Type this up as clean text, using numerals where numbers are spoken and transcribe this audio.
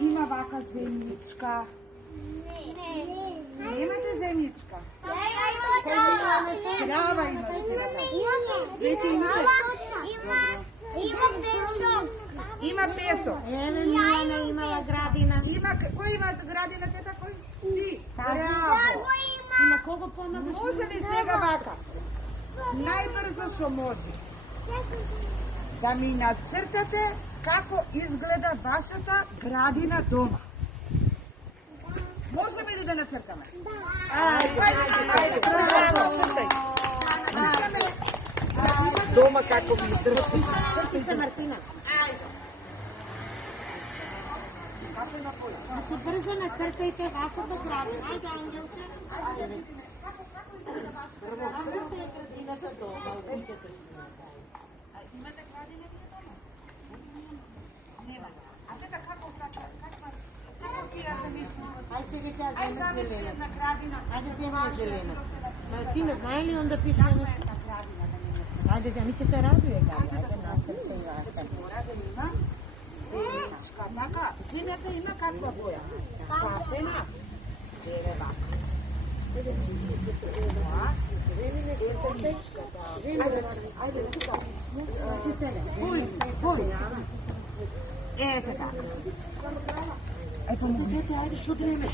Ima vaka zemljička. Nemate zemljička? Krava imaš ti nazad. Sveće imate? Ima peso. Evo Milana imala gradina. Ko ima gradina, teta koji? Ti. Bravo. I na koga pomagaš? Može li svega vaka? Najbrzo što može. Da mi nacrtate kako izgleda vaša ta gradina doma. Možemo li da nacrtamo? Ajde. Doma kako mi drci. Crti se Martina. Znači brzo nacrtajte vašата gradina. Ajde, Ангелце. Nacrtajte gradina za doma. Imate gradine vi doma? Nemate. A teta kako ti ja sam mislila? Aj сега тя Ajde вземе zamisli зелена. jedna gradina. Ajde взема зелена. Ти не знае ли onda piše Kako je nešto? ta gradina da mi nacrtam? Ajde, mi će se raduje ga. Ajde, nacrtaj vašta. Mora da ima zemljička. Така, земята има каква боја? Кафена. Бере вака. Ajde, тука. Буј. Ете така. Ето му, дете, ајде, што дремеш?